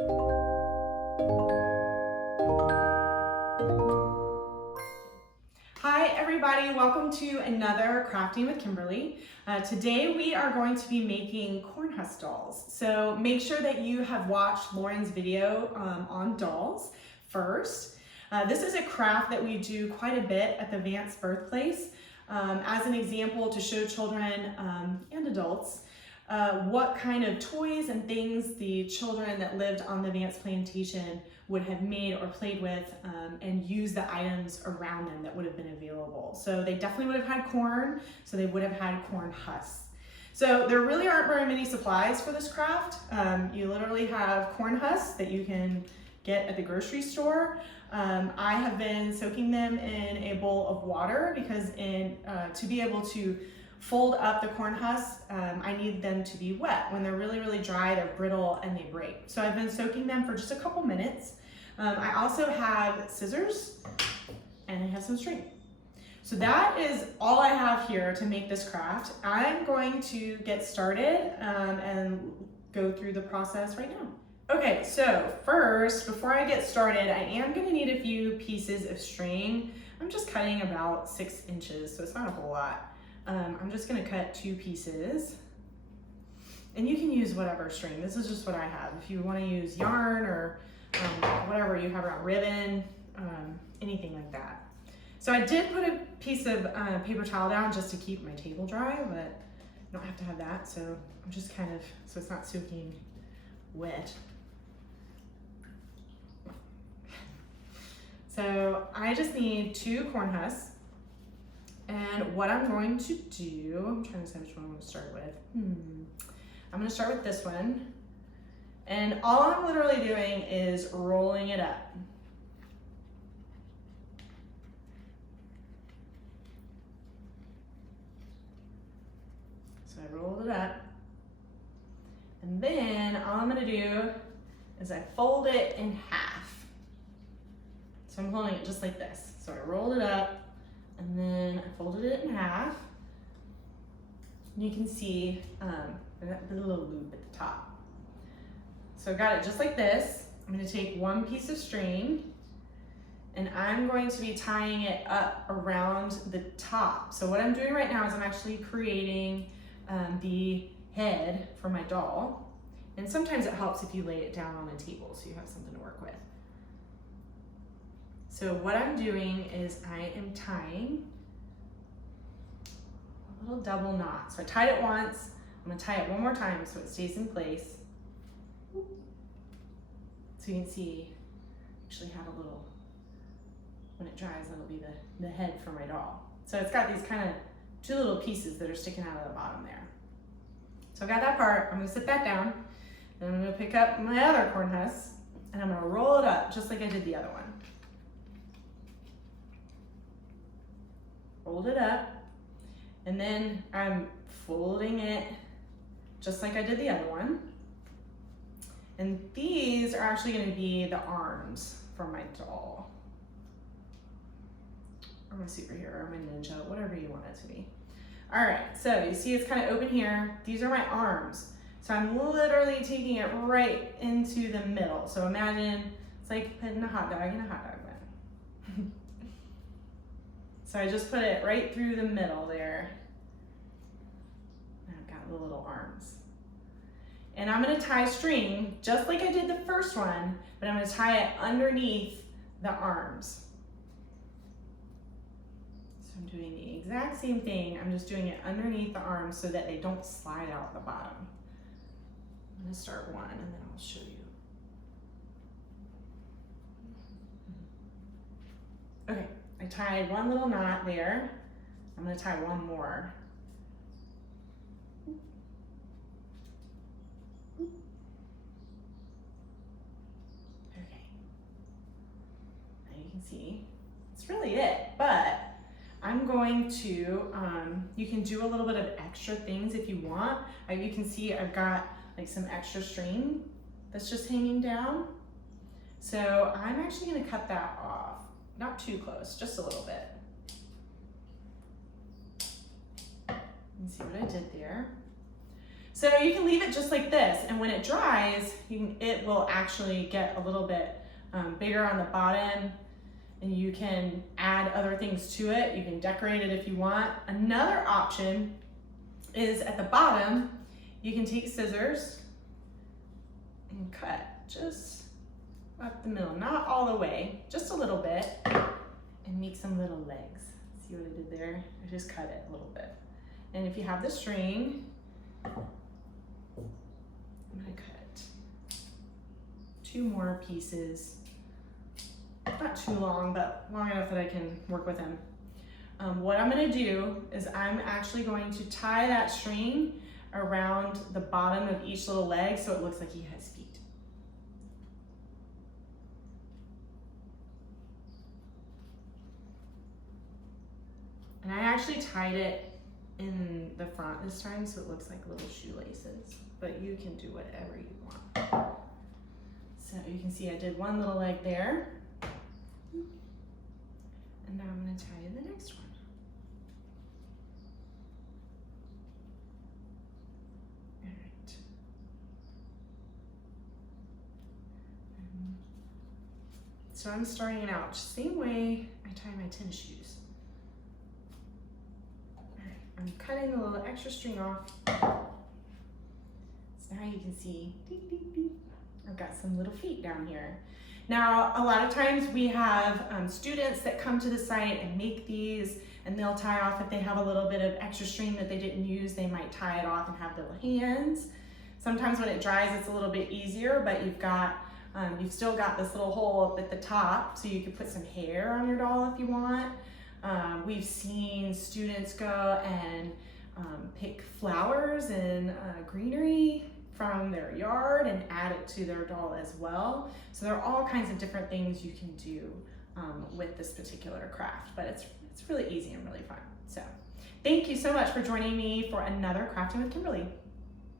Hi everybody, welcome to another Crafting with Kimberly. Today we are going to be making corn husk dolls. So make sure that you have watched Lauren's video on dolls first. This is a craft that we do quite a bit at the Vance birthplace as an example to show children and adults what kind of toys and things the children that lived on the Vance plantation would have made or played with and used the items around them that would have been available. So they definitely would have had corn, so they would have had corn husks. So there really aren't very many supplies for this craft. You literally have corn husks that you can get at the grocery store. I have been soaking them in a bowl of water because to be able to fold up the corn husks, I need them to be wet. When they're really, really dry, they're brittle and they break. So I've been soaking them for just a couple minutes. I also have scissors and I have some string. So that is all I have here to make this craft. I'm going to get started and go through the process right now. Okay, so first, before I get started, I am gonna need a few pieces of string. I'm just cutting about 6 inches, so it's not a whole lot. I'm just gonna cut 2 pieces. And you can use whatever string. This is just what I have. If you wanna use yarn or whatever you have around, ribbon, anything like that. So I did put a piece of paper towel down just to keep my table dry, but I don't have to have that. So I'm just kind of, so it's not soaking wet. So I just need 2 corn husks. And what I'm going to do, I'm trying to decide which one I'm going to start with. I'm going to start with this one. And all I'm literally doing is rolling it up. So I rolled it up. And then all I'm going to do is I fold it in half. So I'm holding it just like this. So I rolled it up. And then I folded it in half. And you can see the little loop at the top. So I got it just like this. I'm going to take 1 piece of string and I'm going to be tying it up around the top. So what I'm doing right now is I'm actually creating the head for my doll. And sometimes it helps if you lay it down on a table so you have something to work with. So what I'm doing is I am tying a little double knot. So I tied it once, I'm gonna tie it one more time so it stays in place. So you can see, actually have a little, when it dries, that'll be the head for my doll. So it's got these kind of 2 little pieces that are sticking out of the bottom there. So I got that part, I'm gonna sit that down, then I'm gonna pick up my other corn husk and I'm gonna roll it up just like I did the other one. Fold it up, and then I'm folding it just like I did the other one. And these are actually going to be the arms for my doll, or my superhero, or my ninja, whatever you want it to be. All right, so you see it's kind of open here. These are my arms. So I'm literally taking it right into the middle. So imagine it's like putting a hot dog in a hot dog bun. So I just put it right through the middle there. I've got the little arms. And I'm gonna tie string just like I did the first one, but I'm gonna tie it underneath the arms. So I'm doing the exact same thing. I'm just doing it underneath the arms so that they don't slide out the bottom. I'm gonna start one and then I'll show you. Okay. I tied 1 little knot there. I'm going to tie 1 more. Okay. Now you can see it's really it, but I'm going to, you can do a little bit of extra things if you want. You can see I've got like some extra string that's just hanging down. So I'm actually going to cut that off. Not too close, just a little bit. You can see what I did there. So you can leave it just like this, and when it dries, it will actually get a little bit bigger on the bottom, and you can add other things to it. You can decorate it if you want. Another option is at the bottom, you can take scissors and cut just up the middle, not all the way, just a little bit, and make some little legs. See what I did there? I just cut it a little bit. And if you have the string, I'm gonna cut 2 more pieces. Not too long, but long enough that I can work with them. What I'm gonna do is I'm actually going to tie that string around the bottom of each little leg so it looks like he has feet. And I actually tied it in the front this time so it looks like little shoelaces, but you can do whatever you want. So you can see I did one little leg there. And now I'm going to tie in the next one. All right. So I'm starting it out same way I tie my tennis shoes. All right, I'm cutting the little extra string off. So now you can see, ding, ding, ding, I've got some little feet down here. Now, a lot of times we have students that come to the site and make these, and they'll tie off if they have a little bit of extra string that they didn't use, they might tie it off and have little hands. Sometimes when it dries, it's a little bit easier, but you've still got this little hole up at the top, so you can put some hair on your doll if you want. We've seen students go and pick flowers and greenery from their yard and add it to their doll as well. So there are all kinds of different things you can do with this particular craft, but it's really easy and really fun. So thank you so much for joining me for another Crafting with Kimberly.